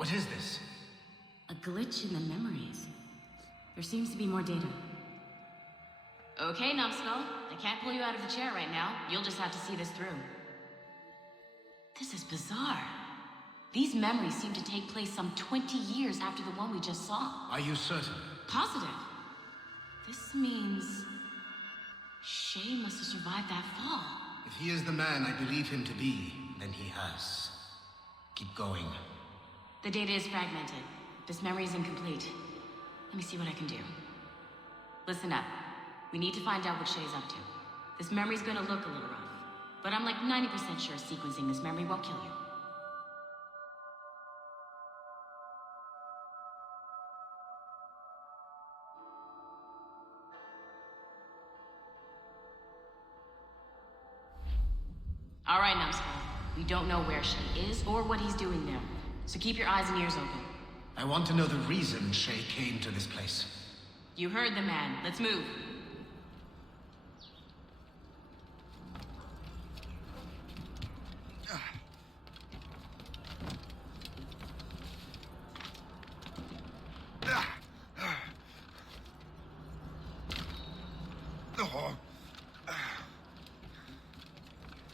What is this? A glitch in the memories. There seems to be more data. Okay, Numbskull. I can't pull you out of the chair right now. You'll just have to see this through. This is bizarre. These memories seem to take place some 20 years after the one we just saw. Are you certain? Positive. This means... Shay must have survived that fall. If he is the man I believe him to be, then he has. Keep going. The data is fragmented. This memory is incomplete. Let me see what I can do. Listen up. We need to find out what Shay's up to. This memory's gonna look a little rough, but I'm like 90% sure sequencing this memory won't kill you. All right, Numbskull. We don't know where Shay is or what he's doing there, so keep your eyes and ears open. I want to know the reason Shay came to this place. You heard the man. Let's move.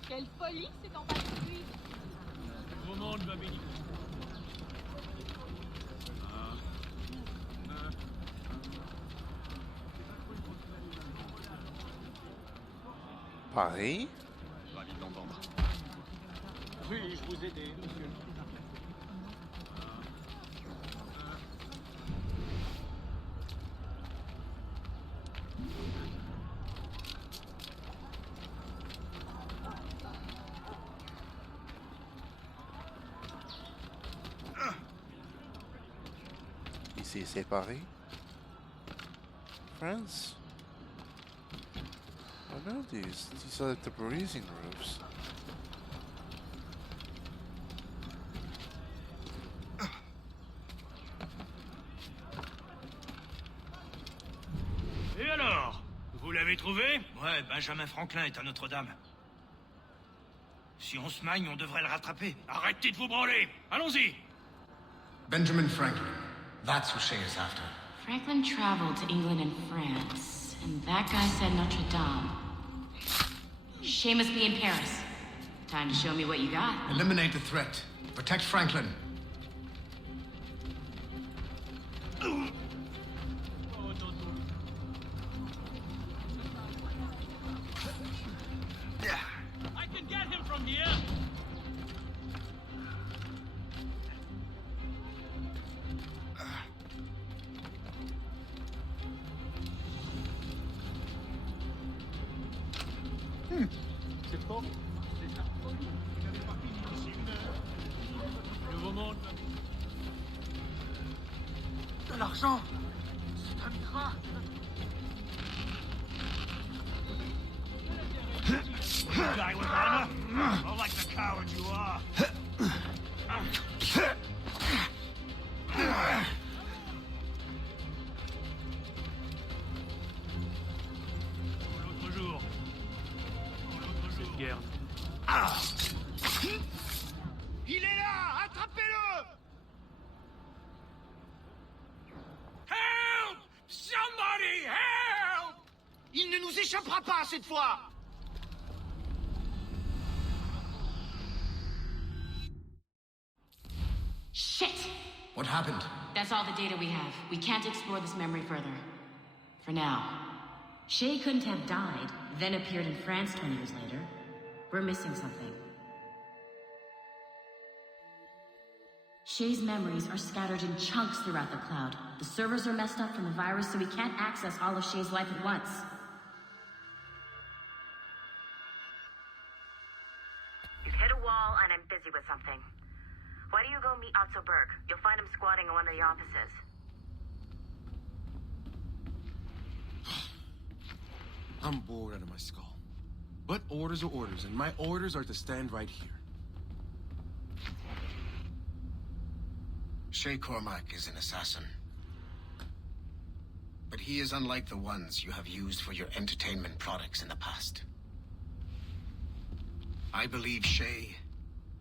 Quelle folie que c'est en bas de lui. Tout le monde va bénir. Paris? Ravi de l'entendre. Puis-je vous aider, monsieur? Ici, c'est Paris? France? I know these. These are like the Parisian roofs. Et alors? Vous l'avez trouvé? Ouais, Benjamin Franklin est à Notre-Dame. Si on se magne, on devrait le rattraper. Arrêtez de vous branler! Allons-y! Benjamin Franklin. That's who Shay is after. Franklin traveled to England and France, and that guy said Notre Dame. Shay must be in Paris. Time to show me what you got. Eliminate the threat. Protect Franklin. I can get him from here! C'est fort. C'est la folie. Vous n'avez pas fini d'ici une heure. Nouveau monde. De l'argent! C'est un miracle! Guy with armor? Oh, like the coward you are! L'autre jour. Cette guerre. Il est là! Attrapez-le! Help! Somebody help! Il ne nous échappera pas cette fois! Shit! What happened? That's all the data we have. We can't explore this memory further. For now. Shay couldn't have died, then appeared in France 20 years later. We're missing something. Shay's memories are scattered in chunks throughout the cloud. The servers are messed up from the virus, so we can't access all of Shay's life at once. You've hit a wall, and I'm busy with something. Why don't you go meet Otto Berg? You'll find him squatting in one of the offices. I'm bored out of my skull. But orders are orders, and my orders are to stand right here. Shay Cormac is an assassin. But he is unlike the ones you have used for your entertainment products in the past. I believe Shay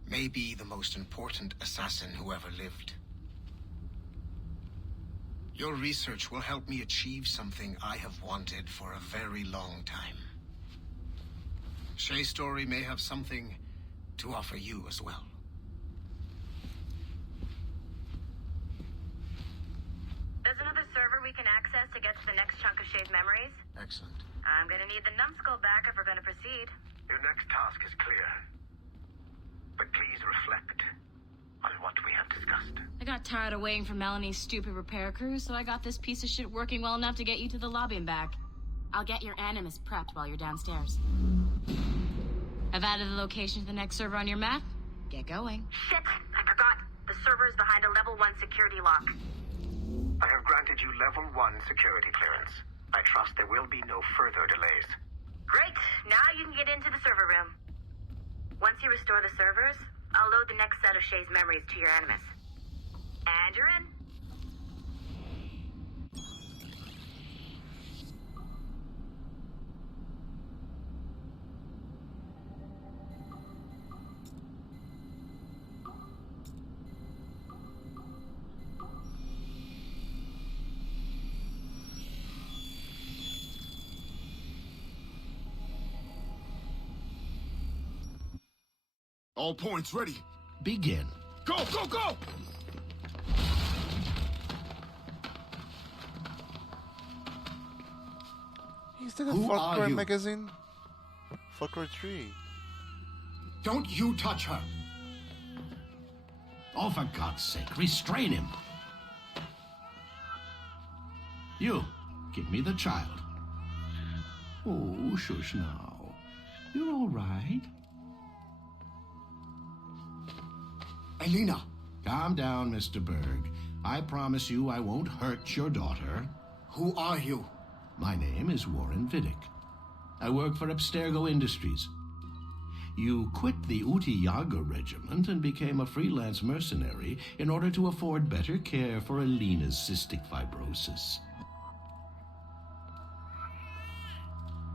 may be the most important assassin who ever lived. Your research will help me achieve something I have wanted for a very long time. Shay's story may have something to offer you as well. There's another server we can access to get to the next chunk of Shay's memories. Excellent. I'm gonna need the numbskull back if we're gonna proceed. Your next task is clear. But please reflect on what we have discussed. I got tired of waiting for Melanie's stupid repair crew, so I got this piece of shit working well enough to get you to the lobby and back. I'll get your Animus prepped while you're downstairs. I've added the location to the next server on your map. Get going. Shit! I forgot. The server is behind a level 1 security lock. I have granted you level 1 security clearance. I trust there will be no further delays. Great! Now you can get into the server room. Once you restore the servers, I'll load the next set of Shay's memories to your Animus. And you're in. All points ready. Begin. Go, go, go! Is that a Who Far are Cry you? magazine? Far Cry 3. Don't you touch her! Oh, for God's sake, restrain him! You, give me the child. Oh, shush now. You're all right. Elena! Calm down, Mr. Berg. I promise you I won't hurt your daughter. Who are you? My name is Warren Vidic. I work for Abstergo Industries. You quit the Yaga regiment and became a freelance mercenary in order to afford better care for Alina's cystic fibrosis.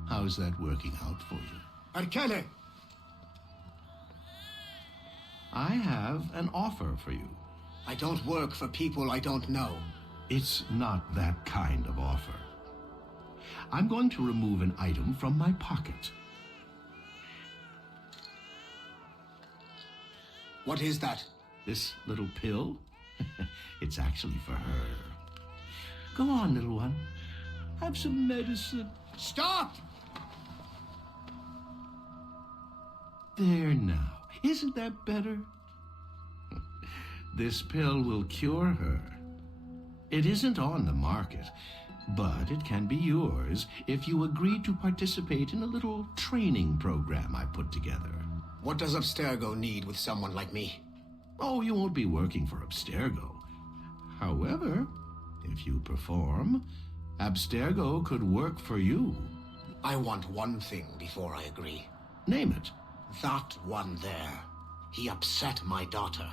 How's that working out for you? Arkele! I have an offer for you. I don't work for people I don't know. It's not that kind of offer. I'm going to remove an item from my pocket. What is that? This little pill? It's actually for her. Go on, little one. Have some medicine. Stop! There now. Isn't that better? This pill will cure her. It isn't on the market, but it can be yours if you agree to participate in a little training program I put together. What does Abstergo need with someone like me? Oh, you won't be working for Abstergo. However, if you perform, Abstergo could work for you. I want one thing before I agree. Name it. That one there. He upset my daughter.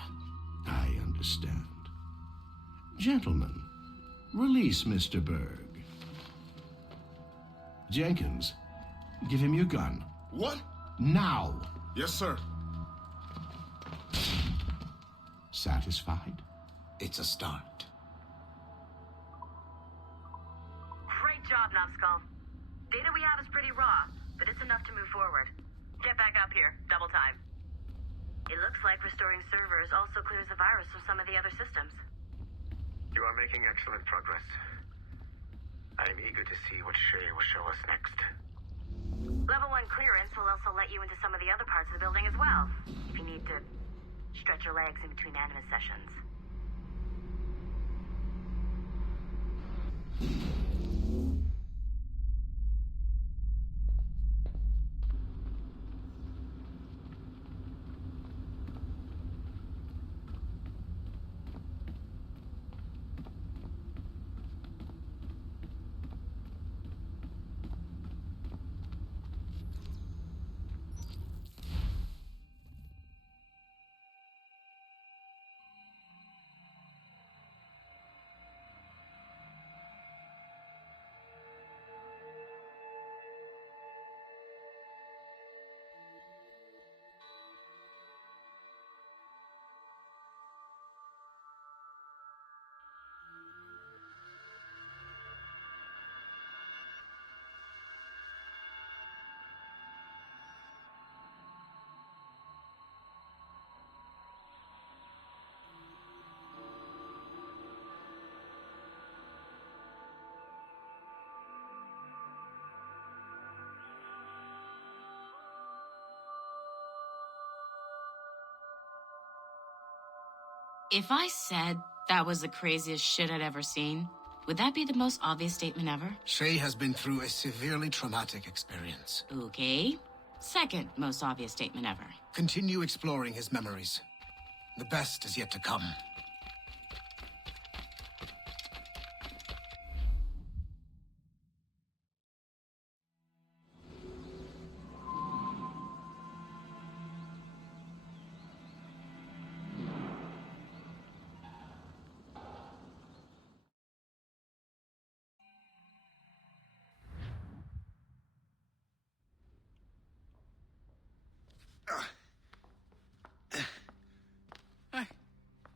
I understand. Gentlemen, release Mr. Berg. Jenkins, give him your gun. What? Now! Yes, sir. Satisfied? It's a start. Great job, Numbskull. Data we have is pretty raw, but it's enough to move forward. Get back up here. Double time. It looks like restoring servers also clears the virus from some of the other systems. You are making excellent progress. I am eager to see what Shay will show us next. Level 1 clearance will also let you into some of the other parts of the building as well, if you need to stretch your legs in between Animus sessions. If I said that was the craziest shit I'd ever seen, would that be the most obvious statement ever? Shay has been through a severely traumatic experience. Okay. Second most obvious statement ever. Continue exploring his memories. The best is yet to come.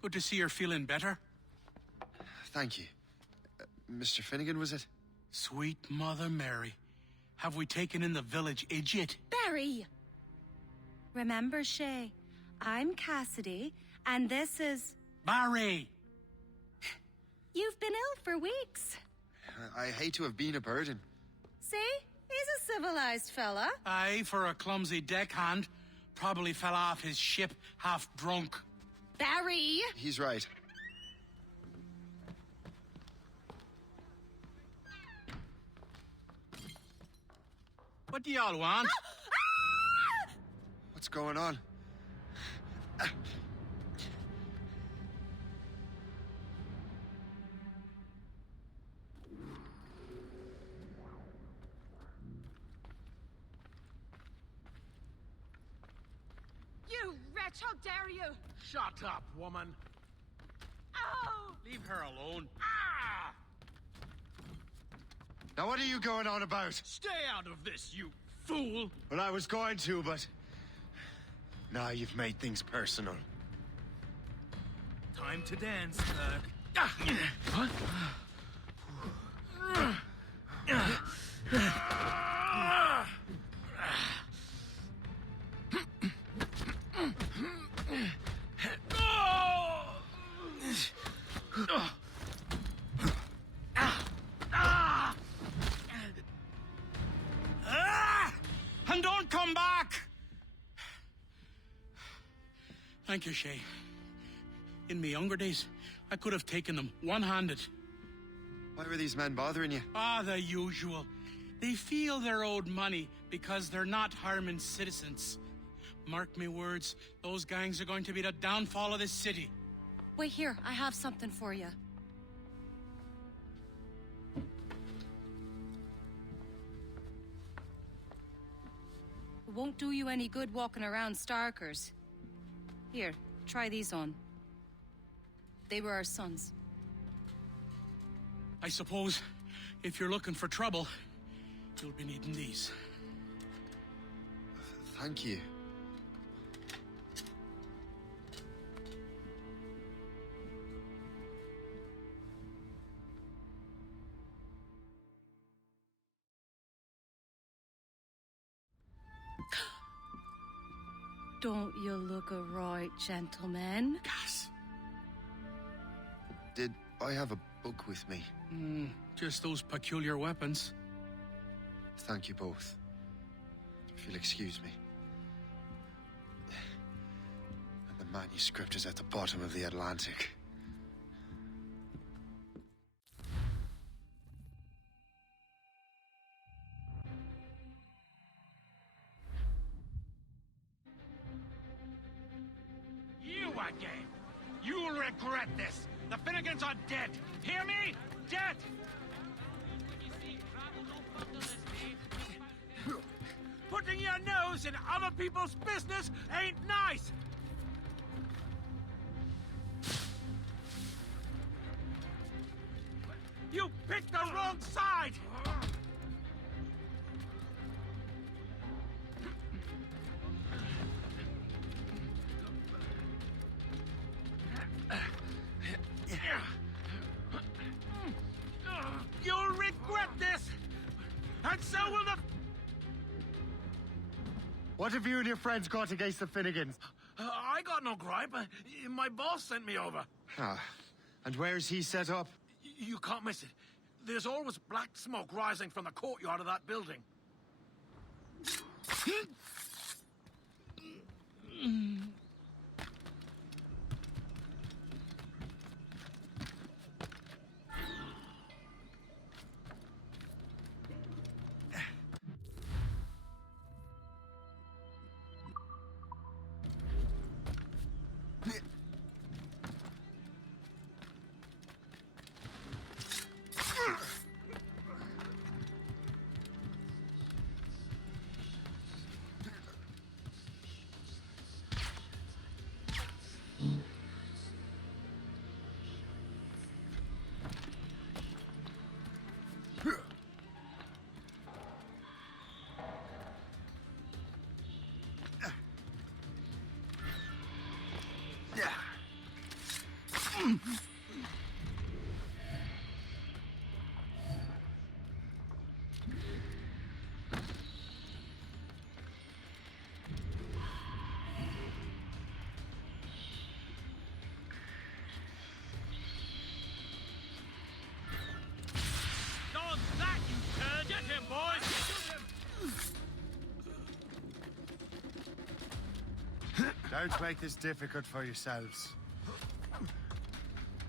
Good to see you're feeling better. Thank you. Mr. Finnegan, was it? Sweet Mother Mary. Have we taken in the village idiot? Barry! Remember, Shay, I'm Cassidy, and this is... Barry! You've been ill for weeks. I hate to have been a burden. See? He's a civilized fella. Aye, for a clumsy deckhand. Probably fell off his ship half drunk. Barry! He's right. What do y'all want? What's going on? You wretch, how dare you! Shut up, woman. Ow! Leave her alone. Ah! Now what are you going on about? Stay out of this, you fool! Well, I was going to, but... Now you've made things personal. Time to dance, What? And don't come back! Thank you, Shay. In my younger days, I could have taken them one-handed. Why were these men bothering you? Ah, the usual. They feel they're owed money because they're not harming citizens. Mark me words, those gangs are going to be the downfall of this city. Wait here, I have something for you. It won't do you any good walking around Starkers. Here, try these on. They were our sons. I suppose if you're looking for trouble, you'll be needing these. Thank you. Don't you look a right gentleman? Gas. Did I have a book with me? Just those peculiar weapons. Thank you both. If you'll excuse me. And the manuscript is at the bottom of the Atlantic. You again! You'll regret this! The Finnegans are dead! Hear me? Dead! Putting your nose in other people's business ain't nice! You picked the wrong side! You'll regret this! And so will the... What have you and your friends got against the Finnegans? I got no gripe. My boss sent me over. Ah, and where's he set up? You can't miss it. There's always black smoke rising from the courtyard of that building. Don't make this difficult for yourselves.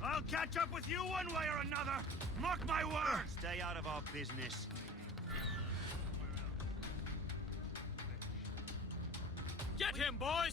I'll catch up with you one way or another! Mark my words! Stay out of our business. Get him, boys!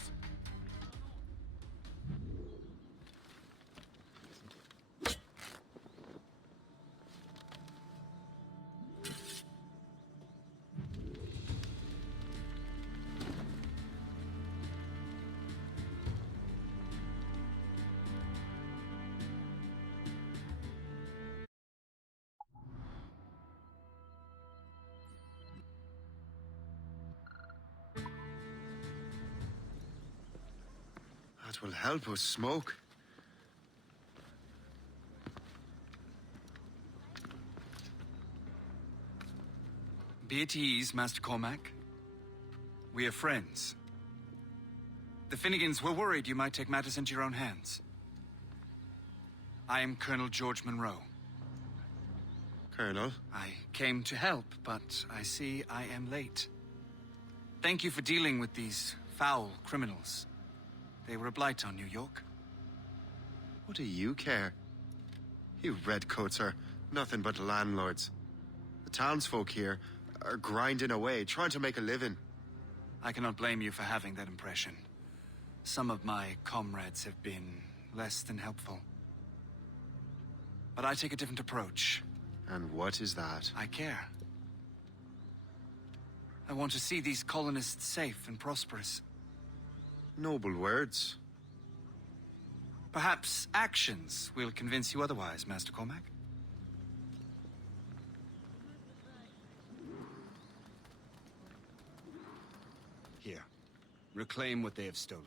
That will help us smoke. Be at ease, Master Cormac. We are friends. The Finnegans were worried you might take matters into your own hands. I am Colonel George Monroe. Colonel? I came to help, but I see I am late. Thank you for dealing with these foul criminals. They were a blight on New York. What do you care? You redcoats are nothing but landlords. The townsfolk here are grinding away, trying to make a living. I cannot blame you for having that impression. Some of my comrades have been less than helpful. But I take a different approach. And what is that? I care. I want to see these colonists safe and prosperous. Noble words. Perhaps actions will convince you otherwise, Master Cormac. Here. Reclaim what they have stolen.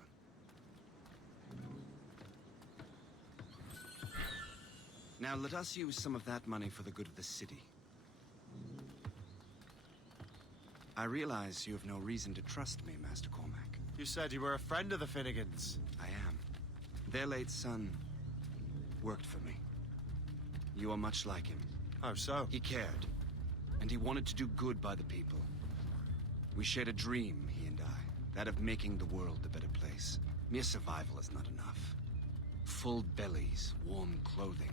Now let us use some of that money for the good of the city. I realize you have no reason to trust me, Master Cormac. You said you were a friend of the Finnegans. I am. Their late son worked for me. You are much like him. How so? He cared, and he wanted to do good by the people. We shared a dream, he and I, that of making the world a better place. Mere survival is not enough. Full bellies, warm clothing.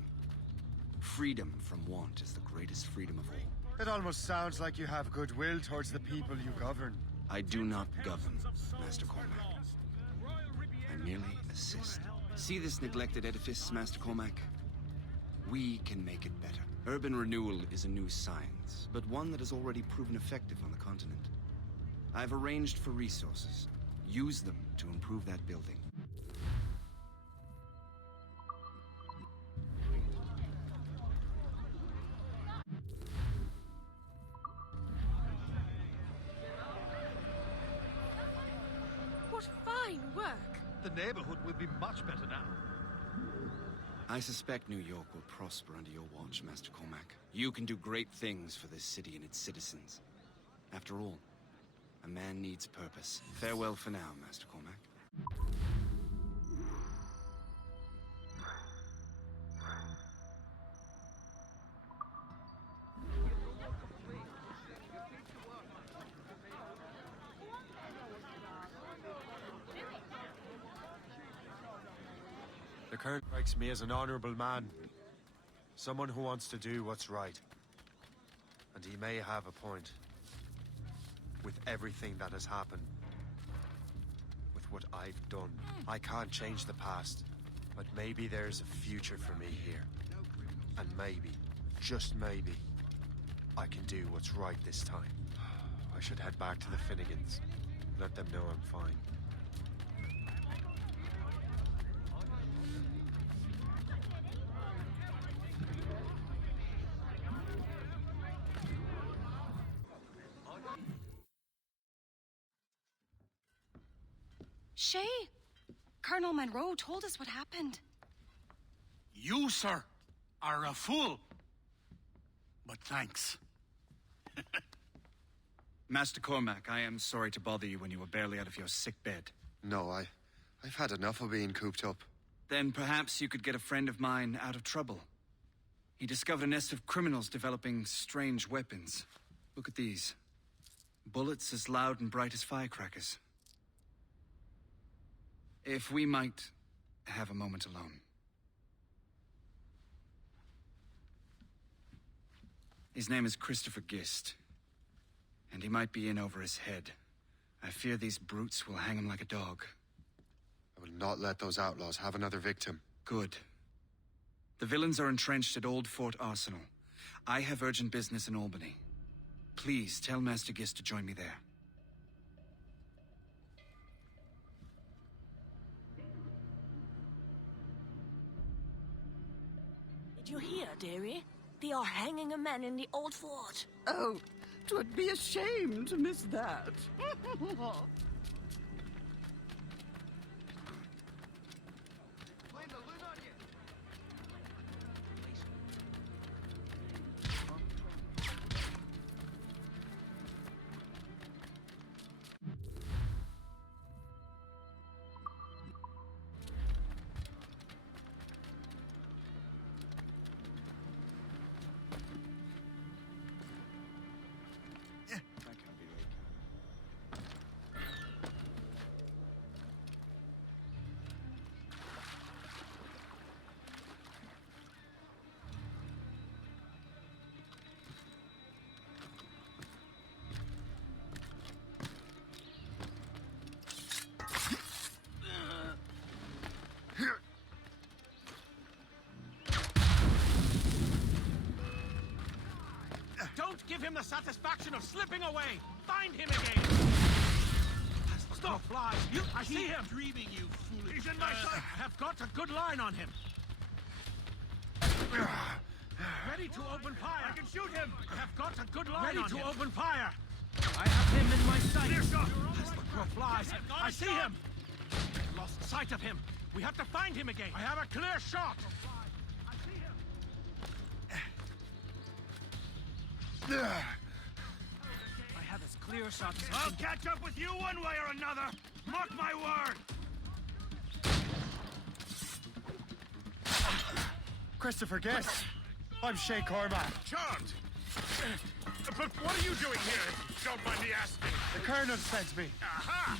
Freedom from want is the greatest freedom of all. It almost sounds like you have goodwill towards the people you govern. I do not govern, Master Cormac. I merely assist. See this neglected edifice, Master Cormac? We can make it better. Urban renewal is a new science, but one that has already proven effective on the continent. I've arranged for resources. Use them to improve that building. What fine work! The neighborhood will be much better now. I suspect New York will prosper under your watch, Master Cormac. You can do great things for this city and its citizens. After all, a man needs purpose. Farewell for now, Master Cormac. The Colonel strikes me as an honorable man. Someone who wants to do what's right. And he may have a point. With everything that has happened. With what I've done. I can't change the past. But maybe there's a future for me here. And maybe, just maybe, I can do what's right this time. I should head back to the Finnegans. Let them know I'm fine. Shay, Colonel Monroe told us what happened. You, sir, are a fool. But thanks. Master Cormac, I am sorry to bother you when you were barely out of your sick bed. No, I've had enough of being cooped up. Then perhaps you could get a friend of mine out of trouble. He discovered a nest of criminals developing strange weapons. Look at these. Bullets as loud and bright as firecrackers. If we might have a moment alone. His name is Christopher Gist, and he might be in over his head. I fear these brutes will hang him like a dog. I will not let those outlaws have another victim. Good. The villains are entrenched at Old Fort Arsenal. I have urgent business in Albany. Please tell Master Gist to join me there. Did you hear, dearie? They are hanging a man in the old fort. Oh, 'twould be a shame to miss that. Don't give him the satisfaction of slipping away! Find him again! Stop, flies! I see him! Dreaming, you foolish... He's in my sight! I've got a good line on him! Ready to open fire! I can shoot him! I've got a good line on him! Ready to open fire! I have him in my sight! Clear shot! As the crow flies, I see him! I've lost sight of him! We have to find him again! I have a clear shot! I see him! I have as clear a shot as I'll catch up with you one way or another! Mark my word! Christopher Gist! I'm Shay Cormac. Charmed! But what are you doing here, if you don't mind me asking? The Colonel sent me. Aha!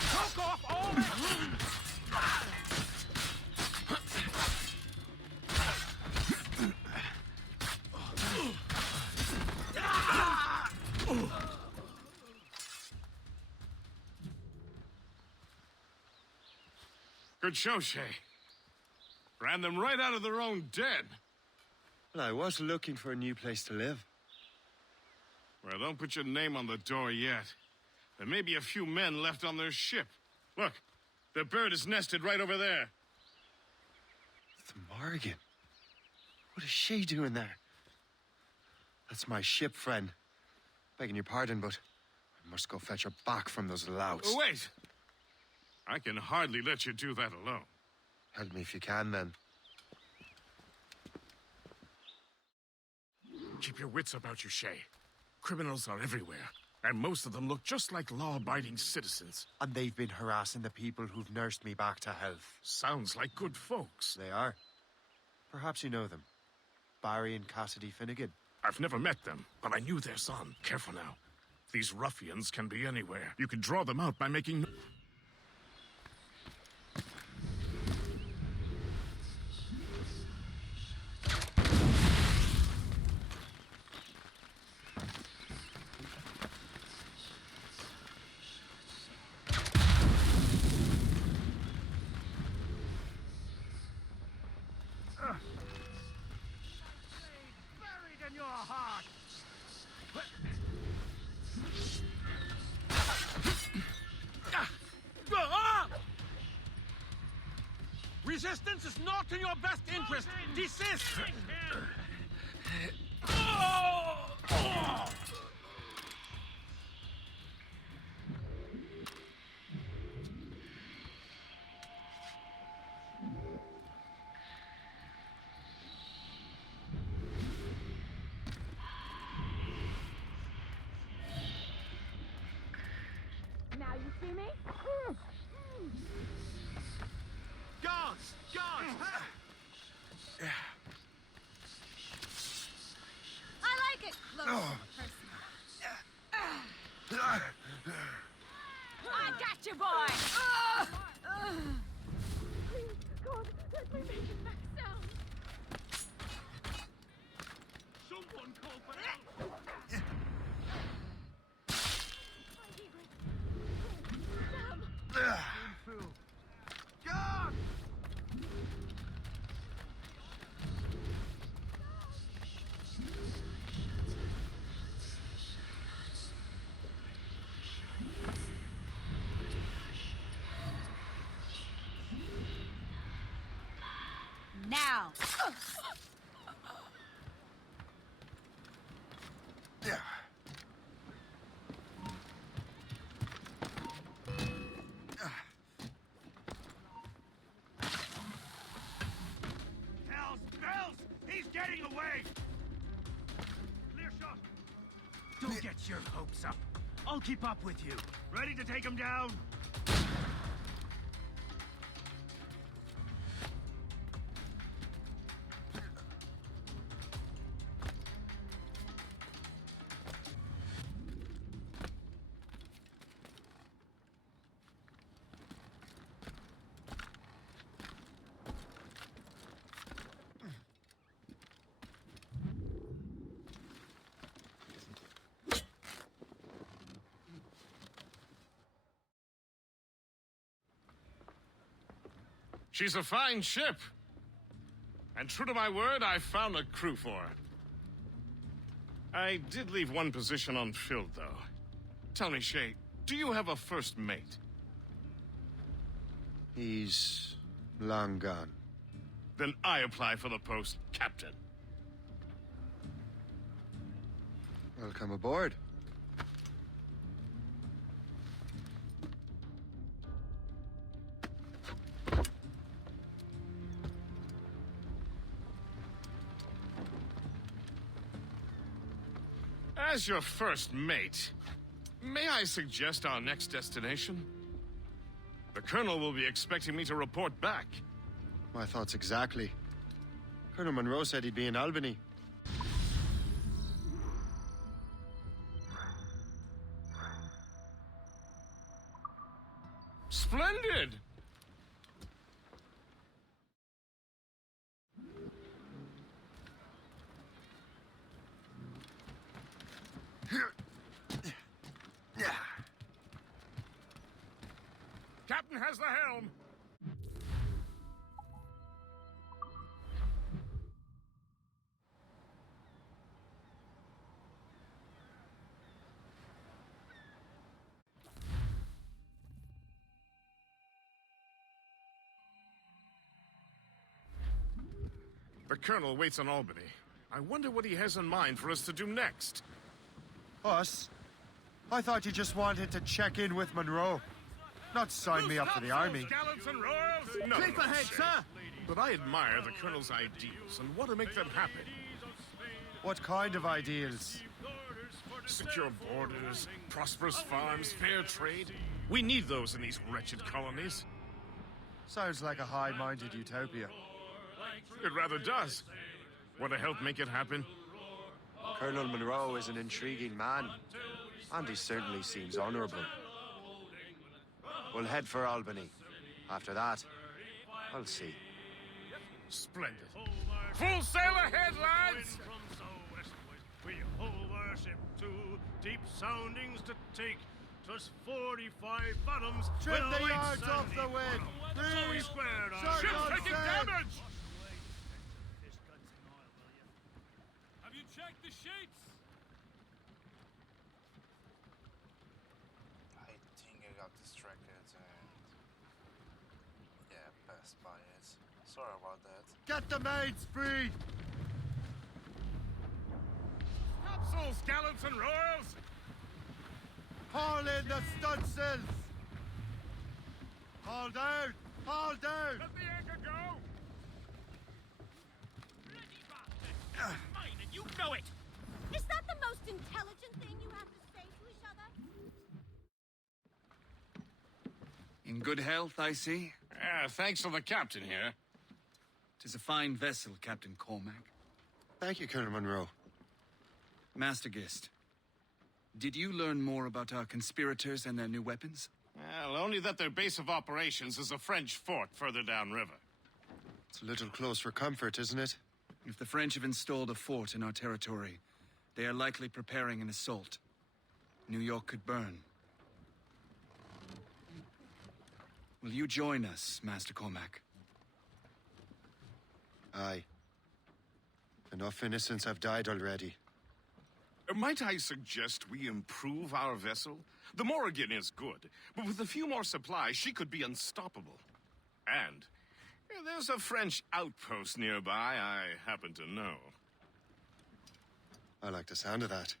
Choke off all that wounds! Good show, Shay. Ran them right out of their own den. Well, I was looking for a new place to live. Well, don't put your name on the door yet. There may be a few men left on their ship. Look, the bird is nested right over there. The Morgan. What is she doing there? That's my ship, friend. Begging your pardon, but I must go fetch her back from those louts. Oh, wait! I can hardly let you do that alone. Help me if you can, then. Keep your wits about you, Shay. Criminals are everywhere, and most of them look just like law-abiding citizens. And they've been harassing the people who've nursed me back to health. Sounds like good folks. They are. Perhaps you know them. Barry and Cassidy Finnegan. I've never met them, but I knew their son. Careful now. These ruffians can be anywhere. You can draw them out by making... Buried in your heart! Resistance is not in your best interest! Desist! Now you see me? Guards! Guards! I got you, boy! Please, God, let me make it back sound. Someone call for help! Sam! God! Now! Bells! He's getting away! Clear shot! Don't get your hopes up. I'll keep up with you. Ready to take him down? She's a fine ship. And true to my word, I found a crew for her. I did leave one position unfilled, though. Tell me, Shay, do you have a first mate? He's long gone. Then I apply for the post, Captain. Welcome aboard. As your first mate, may I suggest our next destination? The Colonel will be expecting me to report back. My thoughts exactly. Colonel Monroe said he'd be in Albany. Splendid! Captain has the helm. The Colonel waits in Albany. I wonder what he has in mind for us to do next. Us? I thought you just wanted to check in with Monroe. Not sign me up for the army. Gallants and royals? No, Clip ahead, Shay. sir! But I admire the Colonel's ideals and want to make them happen. What kind of ideals? Secure borders, prosperous farms, fair trade. We need those in these wretched colonies. Sounds like a high-minded utopia. It rather does. Want to help make it happen? Colonel Monroe is an intriguing man, and he certainly seems honorable. We'll head for Albany. After that, I'll see. Splendid. Full sail ahead, lads! We overship to deep soundings to take. 'Twas 45 fathoms. Trim with a the light yards off sandy the wind! bow. Three Squared on. short Ship's on taking sail. damage! Have you checked the sheets? I think I got distracted and... yeah, passed by it. Sorry about that. Get the maids free! Topsails, gallants and royals! Haul in the stunsails! Haul down! Haul down! Let the anchor go! Mine, and you know it! Is that the most intelligent thing you have to say to each other? In good health, I see. Thanks to the captain here. 'Tis a fine vessel, Captain Cormac. Thank you, Colonel Monroe. Master Gist, did you learn more about our conspirators and their new weapons? Well, only that their base of operations is a French fort further downriver. It's a little close for comfort, isn't it? If the French have installed a fort in our territory, they are likely preparing an assault. New York could burn. Will you join us, Master Cormac? Aye. Enough innocents have died already. Might I suggest we improve our vessel? The Morrigan is good, but with a few more supplies, she could be unstoppable. And there's a French outpost nearby I happen to know. I like the sound of that.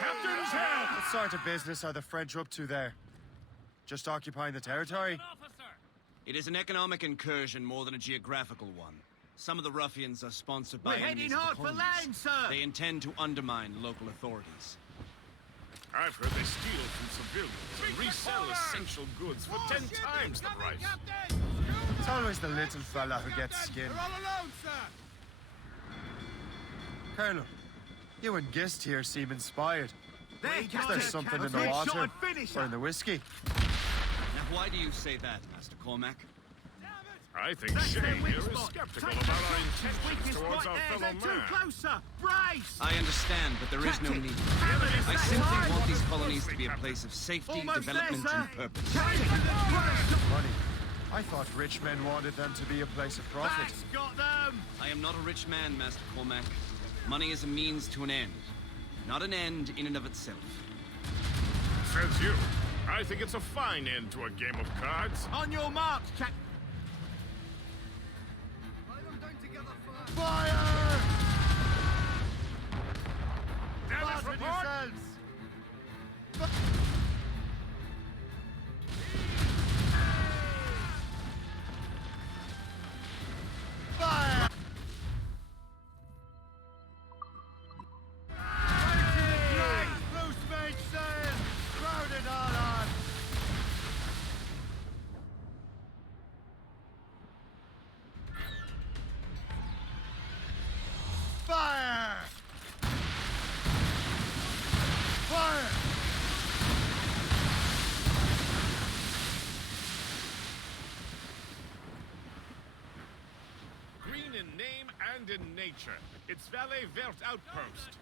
Captain's help! What sort of business are the French up to there? Just occupying the territory? It is an economic incursion more than a geographical one. Some of the ruffians are sponsored by We're enemies heading of the hard for colonies. land, sir! They intend to undermine local authorities. I've heard they steal from civilians and resell essential goods for 10 times the price. It's always the little fella who gets skinned. all alone, sir! Colonel, you and Gist here seem inspired. There, Is there something in the water or in the whiskey? Now, why do you say that, Master Cormac? I think Shay here is skeptical about our intentions towards our fellow man. Closer! Brace! I understand, but there is no need. I simply want these colonies to be a place of safety, development, and purpose. Money. I thought rich men wanted them to be a place of profit. Got them! I am not a rich man, Master Cormac. Money is a means to an end, not an end in and of itself. Says you. I think it's a fine end to a game of cards. On your marks, Captain! Fire! Damage report! Fire! Loose mainsail! Crowd it all on! Fire! Fire! Green in name and in nature. It's Valley Vert Outpost.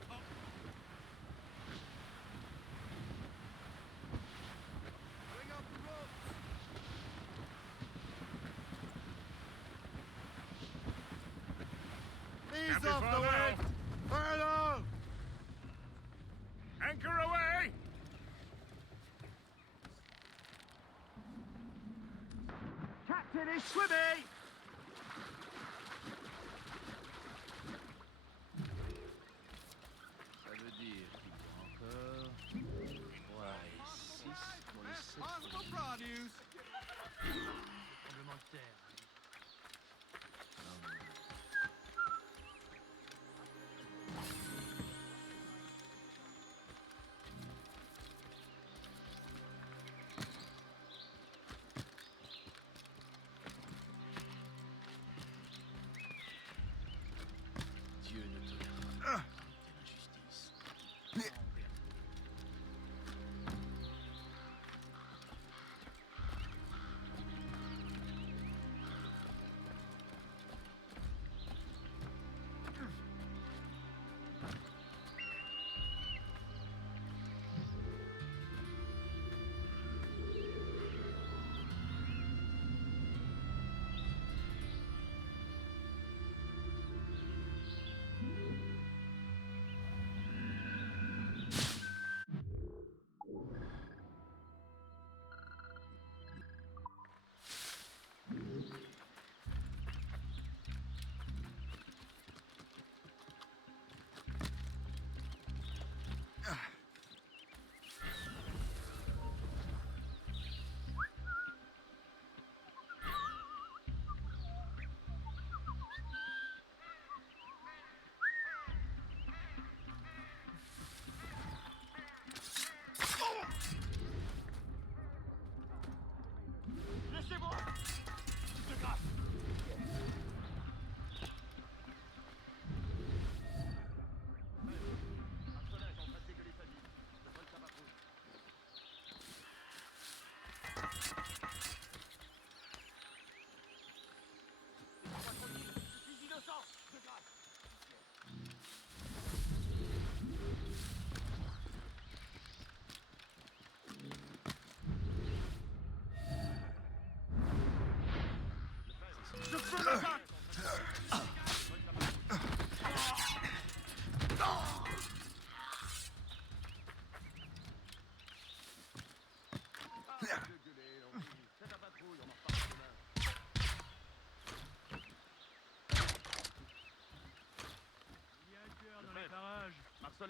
Ease Happy off the for now. wind! Furlough! Anchor away! Captain is swimming! Ça veut dire qu'il faut encore... Ouais, 6 pour les 7 produce!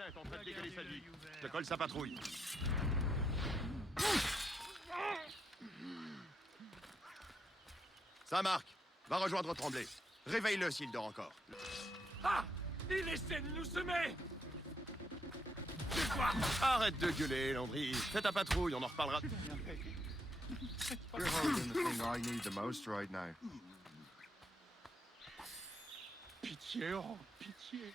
Antonin est en train de dégueuler sa vie. Je te colle sa patrouille. Saint-Marc, va rejoindre Tremblay. Réveille-le s'il dort encore. Ah! Il essaie de nous semer! C'est quoi? Arrête de gueuler, Landry. Fais ta patrouille, on en reparlera. You're holding the thing I need the most right now. Pitié, oh, pitié.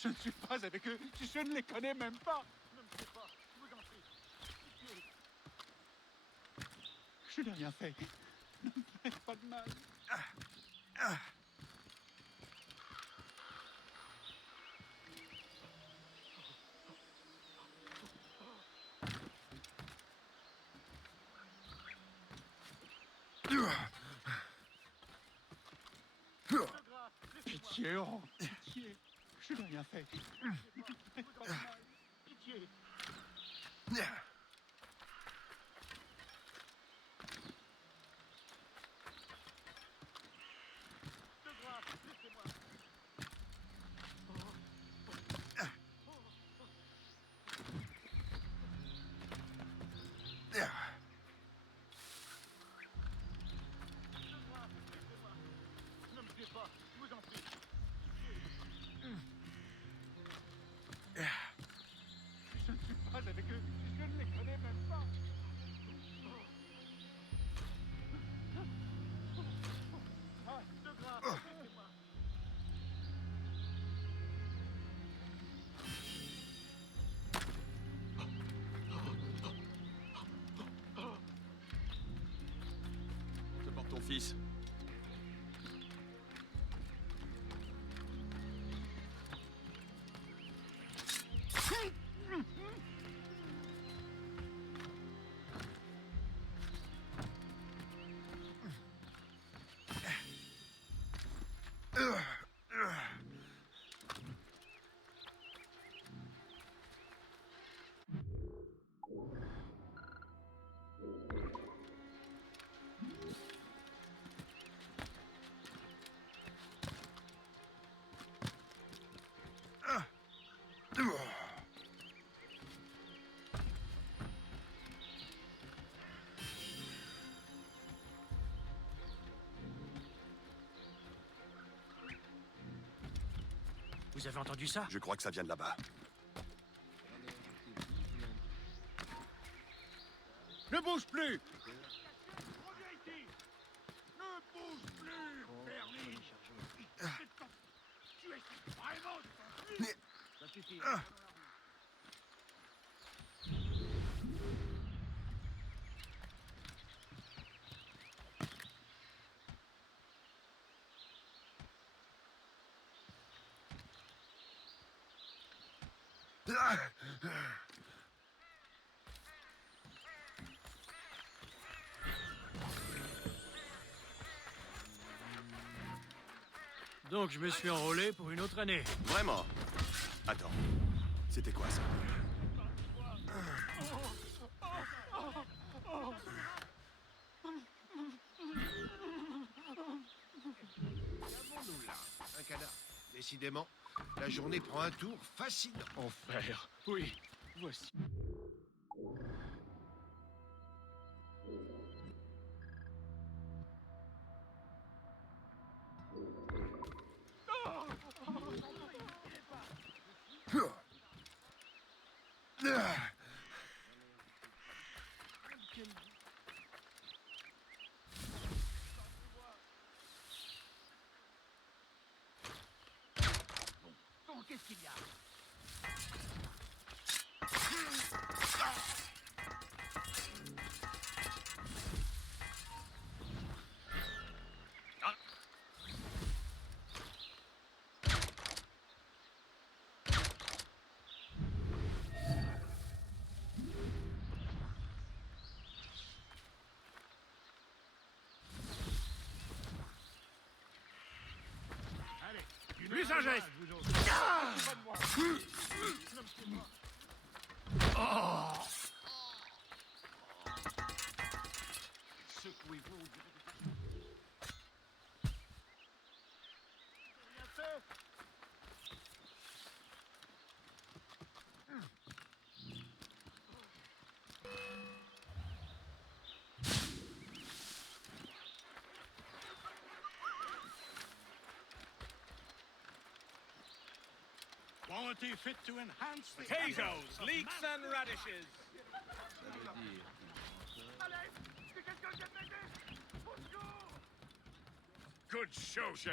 Je ne suis pas avec eux, je ne les connais même pas. Ne me tuez pas, je vous en prie. Pitié. Je n'ai rien fait. Ne me faites pas de mal. Pitié, oh, pitié. Je n'ai rien fait. Ne me faites pas de mal. Pitié. De grâce, laissez-moi. Ne me tuez pas, je vous en prie. Je ne suis pas avec eux, je ne les connais même pas. Ah, de grâce, laissez-moi. On te porte ton fils. Vous avez entendu ça? Je crois que ça vient de là-bas. Ne bouge plus! Reviens ici! Ne bouge plus, Bernie! Tu es vraiment... Ça suffit. Donc je me suis enrôlé pour une autre année. Vraiment? Attends, c'était quoi ça? Qu'avons-nous là? Un cadavre. Décidément, la journée prend un tour fascinant. Enfer. Oui, voici. Bon, qu'est-ce qu'il y a? chargez! Oh! Quality fit to enhance the potatoes, leeks, and radishes. Good show, Shay.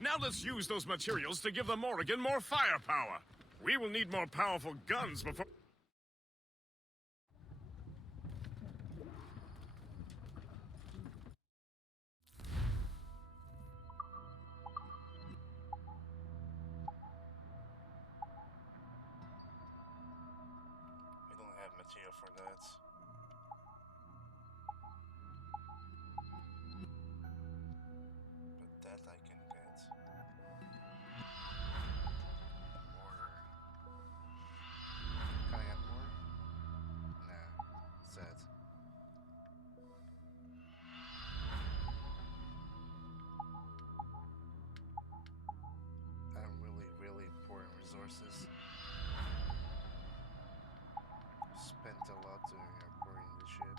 Now let's use those materials to give the Morrigan more firepower. We will need more powerful guns before... We don't have material for that. But that I can get. Mortar. Can I get more? Nah. Sad. I'm really poor in resources. Spent a lot doing upgrading the ship.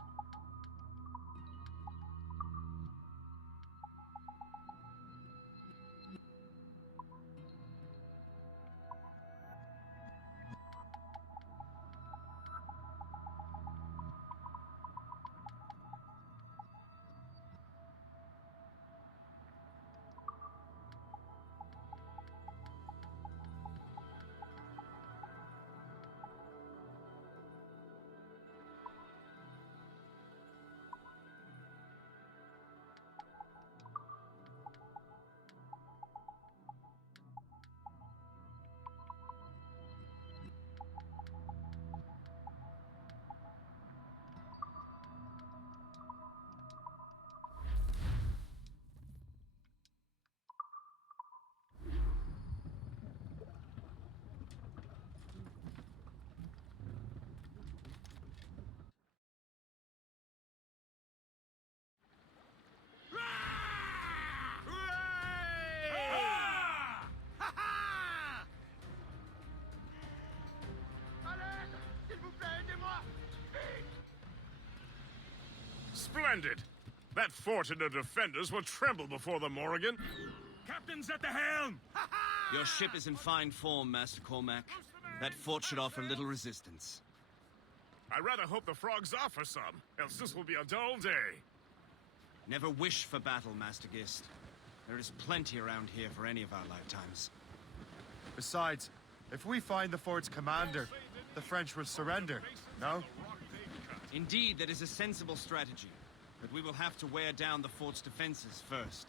Splendid! That fort and the defenders will tremble before the Morrigan. Captain's at the helm! Your ship is in fine form, Master Cormac. That fort should offer little resistance. I rather hope the frogs offer some, else this will be a dull day. Never wish for battle, Master Gist. There is plenty around here for any of our lifetimes. Besides, if we find the fort's commander, the French will surrender, no? Indeed, that is a sensible strategy. But we will have to wear down the fort's defenses first.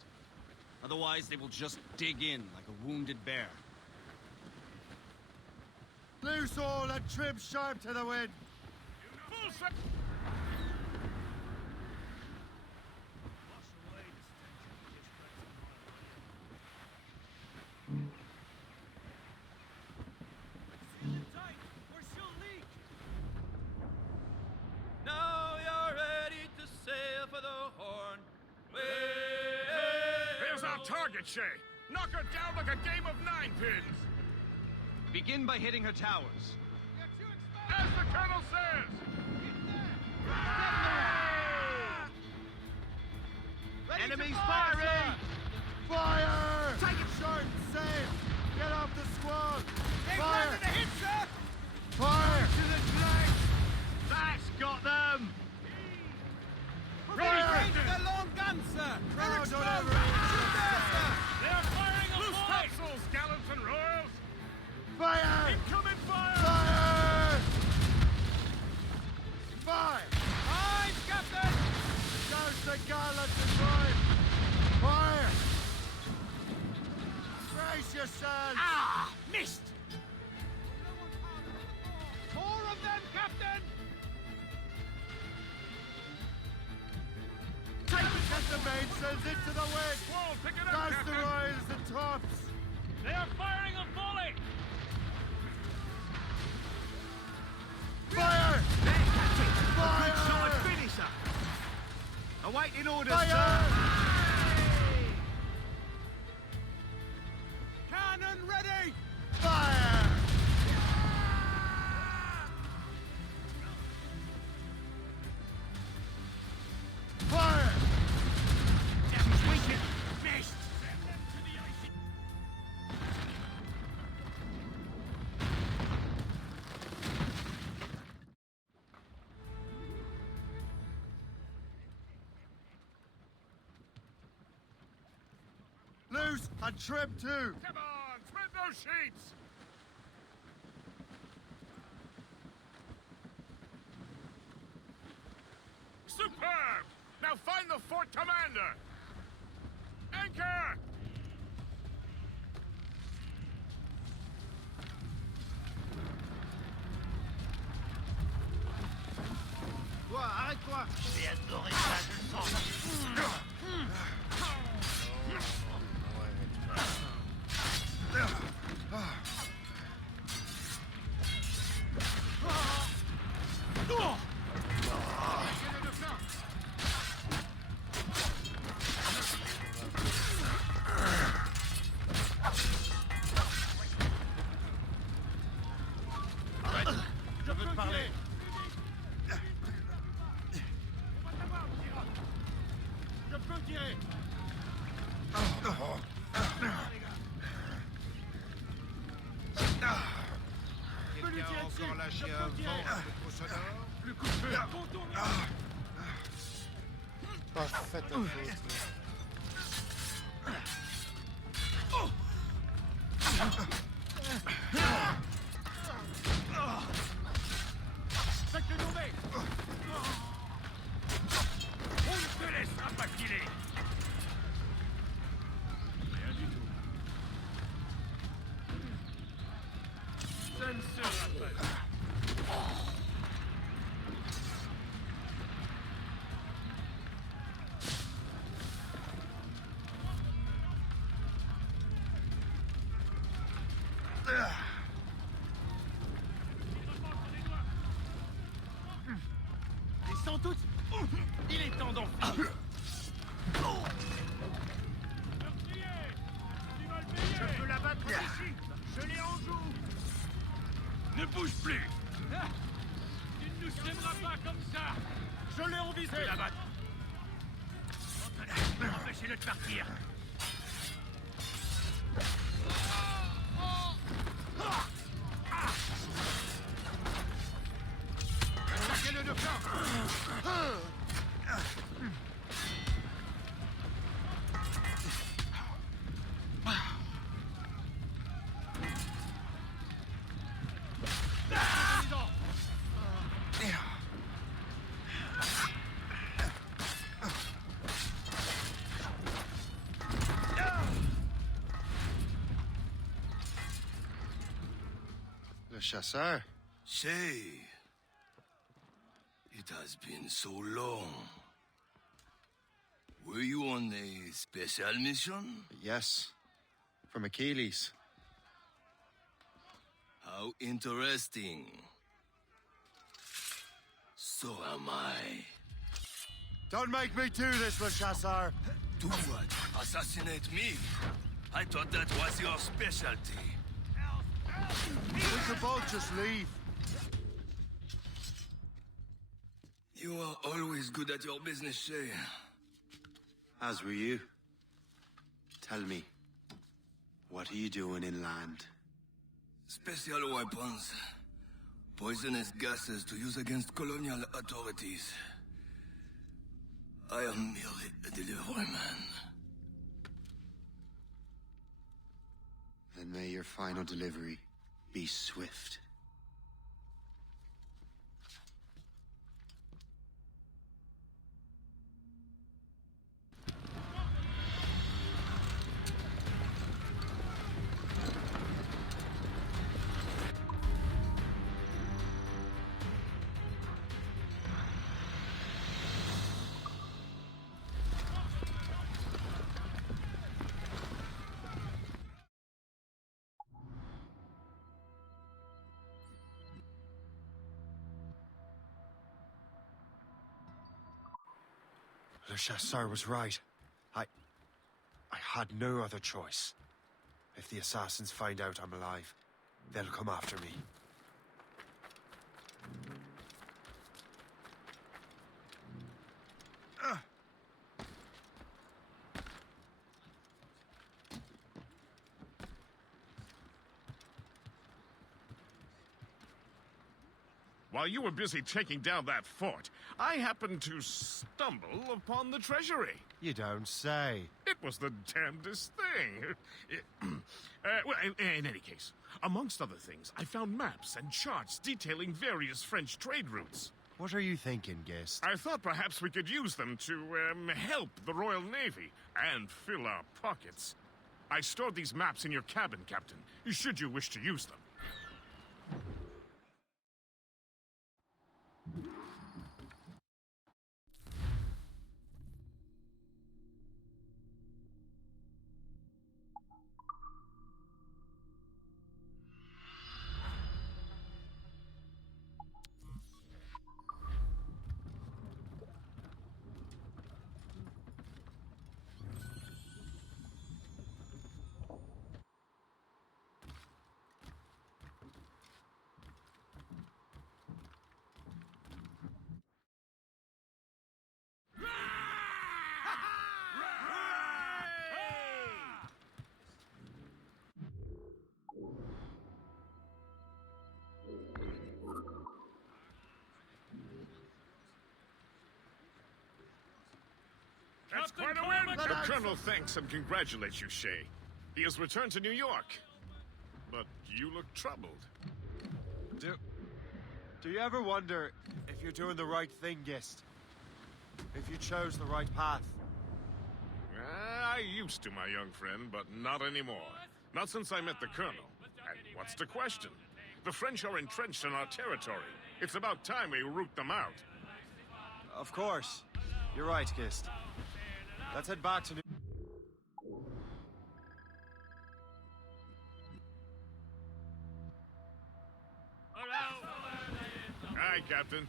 Otherwise, they will just dig in like a wounded bear. Loose all and trim sharp to the wind! Now you're ready to sail for the Horn. There's our target, Shay. Knock her down like a game of ninepins. Begin by hitting her towers. As the Colonel says! Enemies firing! Fire! Take it short and safe! Get off the squad! Fire! To the hit, sir! Fire! To the flank! That's got them! Ready, range the long gun, sir! No, don't ever Shoot there, sir! They're firing a loose topsails, gallants and royals! Fire! Incoming fire! Fire! Fire! Aye, Captain! Douse the gallants and royals! Fire! Brace yourselves! Ah! Missed! Four of them, Captain! Get the mainsails into the wind! Whoa, pick it up, Douse the Captain! royals and tops! They are firing a volley! Fire! Fire! Good solid finisher! Awaiting orders, Fire! sir! Cannon ready! Fire! Fire! He's weakened! Missed! Loose and trim too! Come on, spread those sheets! Superb! Now find the fort commander! Anchor! Toi, arrête-toi! J'ai adoré ça, je le sens! Je veux te parler! Je peux tirer! Quelqu'un a encore lâché un vent un peu trop sonore? Le coup de feu! Contourne! Pas fait ta faute. Faites-le tomber! On ne te laissera pas filer! Rien du tout. Ça ne sera pas... Et sans doute, il est temps d'en finir. Je peux l'abattre ici. Je l'ai en joue. Ne bouge plus. Tu ne nous sèmeras pas comme ça. Je l'ai en visée. Je peux l'abattre. Empêchez-le de partir. Attaquez-le de flanc. Le chasseur? Say, it has been so long. Were you on a special mission? Yes. From Achilles. How interesting. So am I. Don't make me do this, Le Chasseur! Do what? Assassinate me? I thought that was your specialty. We could both just leave. You are always good at your business, Shay. As were you. Tell me, what are you doing inland? Special weapons. Poisonous gases to use against colonial authorities. I am merely a delivery man. Then may your final delivery be swift. Le Chasseur was right. I had no other choice. If the assassins find out I'm alive, they'll come after me. While you were busy taking down that fort, I happened to stumble upon the treasury. You don't say. It was the damnedest thing. Well, in any case, amongst other things, I found maps and charts detailing various French trade routes. What are you thinking, Guest? I thought perhaps we could use them to help the Royal Navy and fill our pockets. I stored these maps in your cabin, Captain, should you wish to use them. That's quite a win! The Colonel thanks and congratulates you, Shay. He has returned to New York. But you look troubled. Do you ever wonder if you're doing the right thing, Guest? If you chose the right path? I used to, my young friend, but not anymore. Not since I met the Colonel. And what's the question? The French are entrenched in our territory. It's about time we root them out. Of course. You're right, Guest. Let's head back to New... Hi, Captain.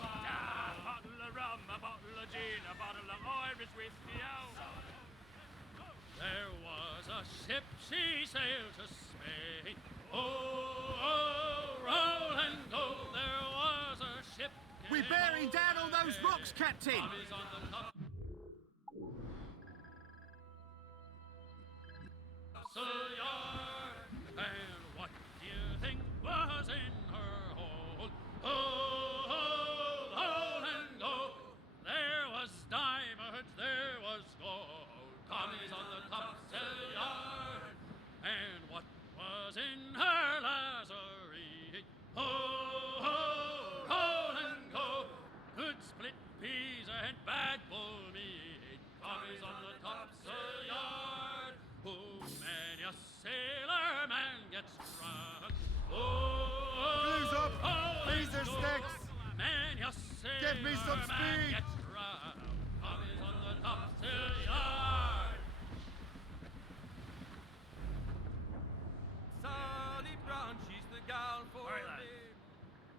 A bottle of rum, a bottle of gin, a bottle of Irish whiskey out. There was a ship, she sailed to Spain. Oh, roll and go. There was a ship. We're bearing down on those rocks, Captain. And what do you think was in her hold? Hold and go. There was diamonds, there was gold. Tommy's on the topsail yard. And what was in her lazarie? Hold and go. Good split peas and bad bull meat. Tommy's on the topsail yard. Oh, man, you sailor man gets drunk. Blues up! These are sticks! Man, you sailor Give me some man speed! gets drunk. Tommy's on the topsail yard. Sally Brown, she's the gal for me.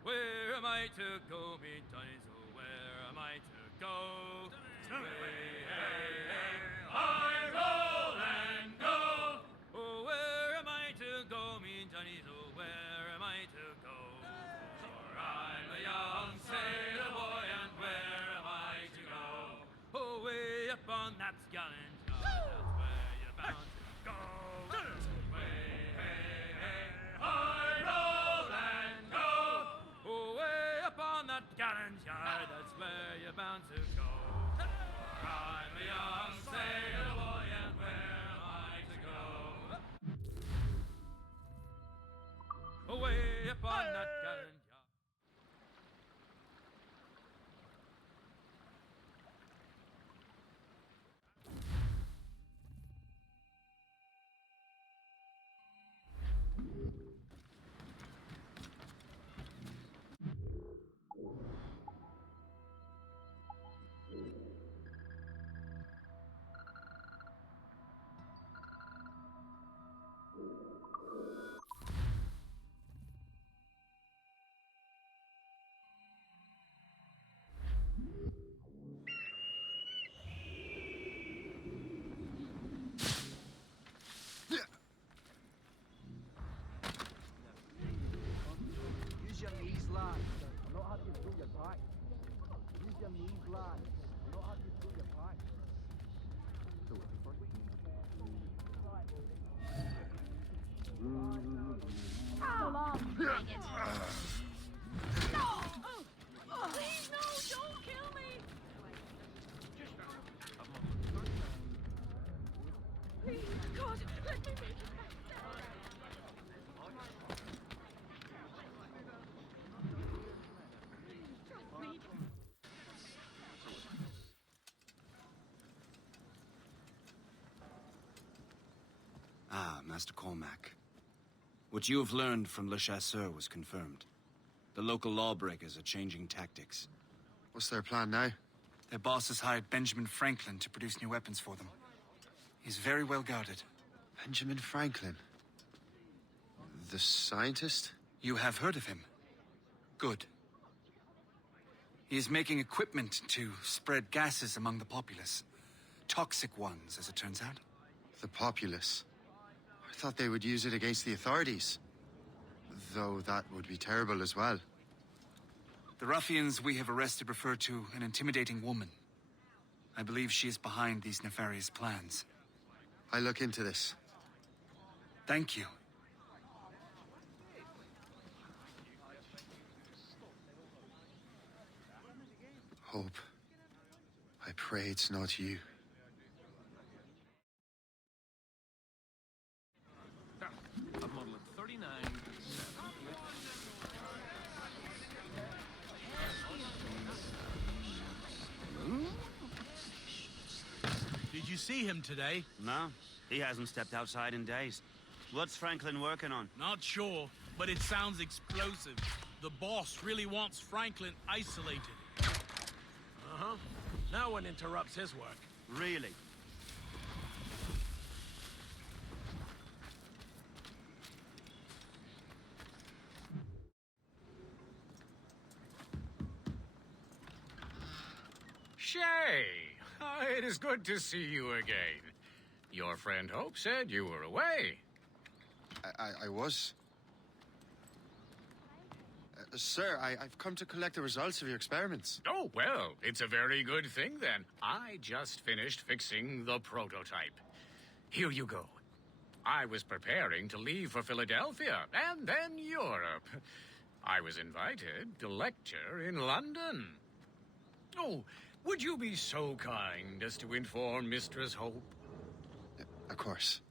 Where am I to go, me Johnny's? Oh, where am I to go? I roll and go. Oh, where am I to go, me Johnny's? Oh, where am I to go? For I'm a young sailor boy, and where am I to go? Oh, way up on that gallant yard, that's where you're bound to go. I roll and go. Oh, way up on that gallant yard, that's where you're bound to go. For I'm a young sailor boy, and where am I to go? Oh, way up on that gallant yard. Master Cormac. What you have learned from Le Chasseur was confirmed. The local lawbreakers are changing tactics. What's their plan now? Their boss has hired Benjamin Franklin to produce new weapons for them. He's very well guarded. Benjamin Franklin? The scientist? You have heard of him. Good. He is making equipment to spread gases among the populace. Toxic ones, as it turns out. The populace? I thought they would use it against the authorities. Though that would be terrible as well. The ruffians we have arrested refer to an intimidating woman. I believe she is behind these nefarious plans. I'll look into this. Thank you. Hope. I pray it's not you. A model of 39. Did you see him today? No, he hasn't stepped outside in days. What's Franklin working on? Not sure, but it sounds explosive. The boss really wants Franklin isolated. Uh-huh. No one interrupts his work. Really? Shay! It is good to see you again. Your friend Hope said you were away. I was. Sir, I've come to collect the results of your experiments. Oh, well, it's a very good thing then. I just finished fixing the prototype. Here you go. I was preparing to leave for Philadelphia and then Europe. I was invited to lecture in London. Oh, would you be so kind as to inform Mistress Hope? Of course.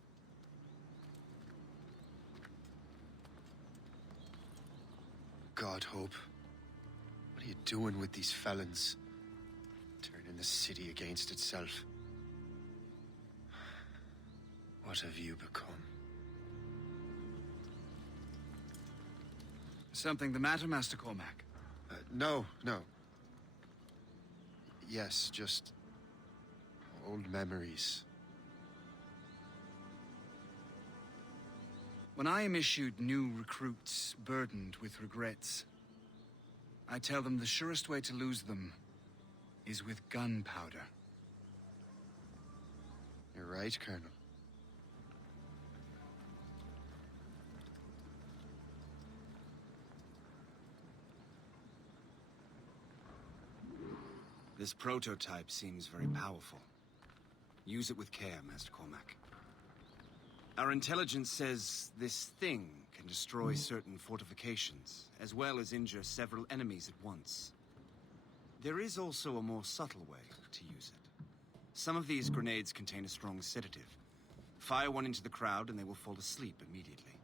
God, Hope. What are you doing with these felons? Turning the city against itself. What have you become? Something the matter, Master Cormac? No. Yes, just old memories. When I am issued new recruits burdened with regrets, I tell them the surest way to lose them is with gunpowder. You're right, Colonel. This prototype seems very powerful. Use it with care, Master Cormac. Our intelligence says this thing can destroy certain fortifications, as well as injure several enemies at once. There is also a more subtle way to use it. Some of these grenades contain a strong sedative. Fire one into the crowd and they will fall asleep immediately.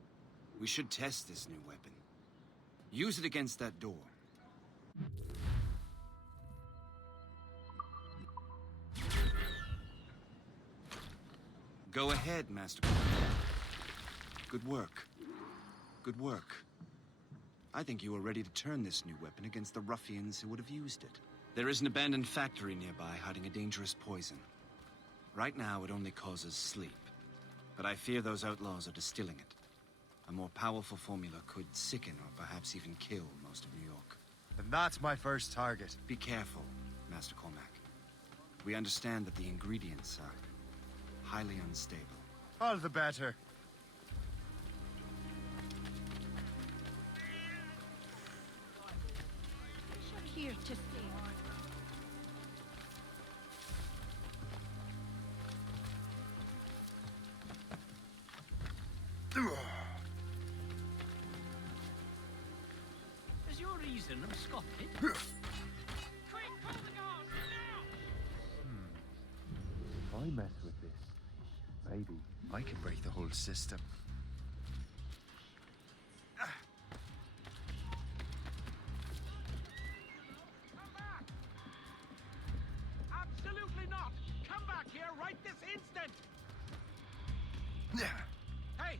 We should test this new weapon. Use it against that door. Go ahead, Master Cormac. Good work. Good work. I think you are ready to turn this new weapon against the ruffians who would have used it. There is an abandoned factory nearby hiding a dangerous poison. Right now, it only causes sleep. But I fear those outlaws are distilling it. A more powerful formula could sicken or perhaps even kill most of New York. And that's my first target. Be careful, Master Cormac. We understand that the ingredients are highly unstable. All the better. Here to see. Is your reason absconded? Quick, call the guards, now! If I mess with this, maybe I can break the whole system. Absolutely not! Come back here right this instant! Hey,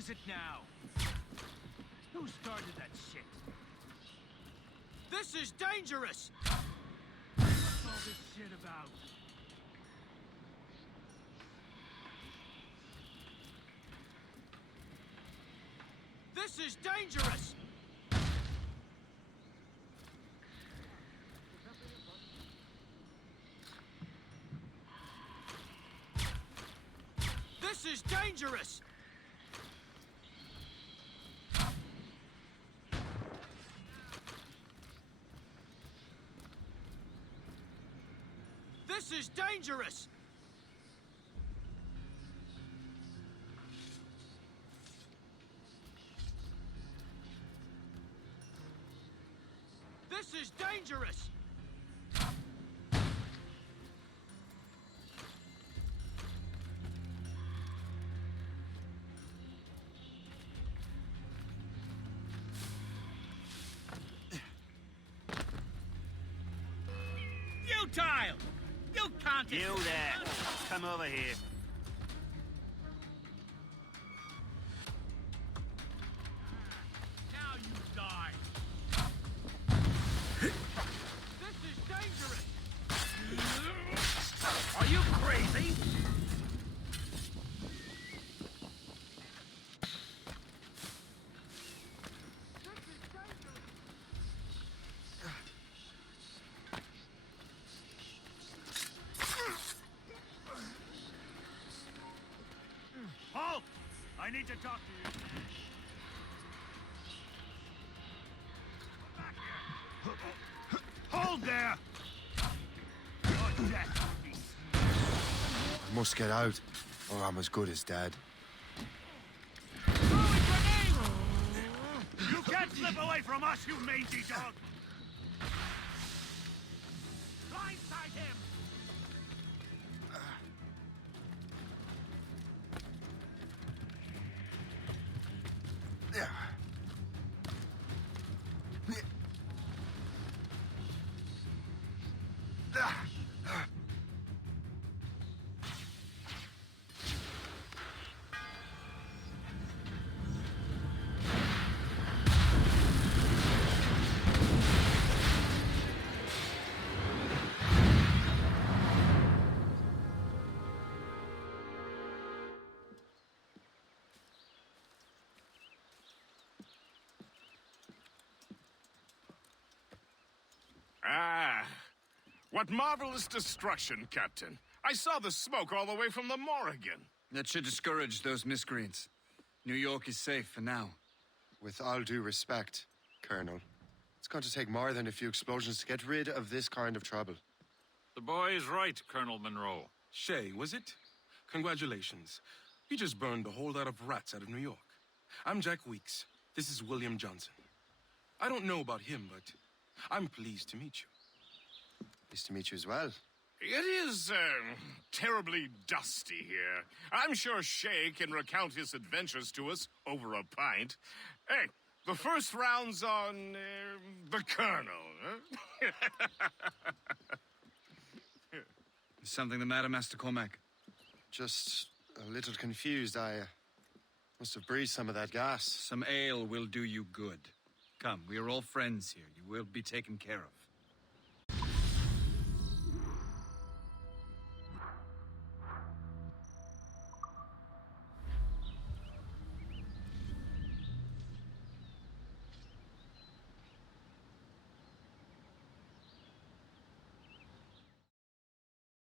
is it now? Who started that shit? This is dangerous! What's all this shit about? This is dangerous! This is dangerous! This is dangerous! This is dangerous! Futile! You can't... You there! Come over here. Now you die! This is dangerous! Are you crazy? Halt! I need to talk to you. Hold there! Your death will be I must get out, or I'm as good as dead. You can't slip away from us, you mangy dog! blindside him! Ah, what marvelous destruction, Captain. I saw the smoke all the way from the Morrigan. That should discourage those miscreants. New York is safe for now. With all due respect, Colonel, it's going to take more than a few explosions to get rid of this kind of trouble. The boy is right, Colonel Monroe. Shay, was it? Congratulations. You just burned a whole lot of rats out of New York. I'm Jack Weeks. This is William Johnson. I don't know about him, but I'm pleased to meet you. Pleased to meet you as well. It is, terribly dusty here. I'm sure Shay can recount his adventures to us over a pint. Hey, the first round's on, the Colonel, huh? Is something the matter, Master Cormac? Just a little confused. I must have breathed some of that gas. Some ale will do you good. Come, we are all friends here. You will be taken care of.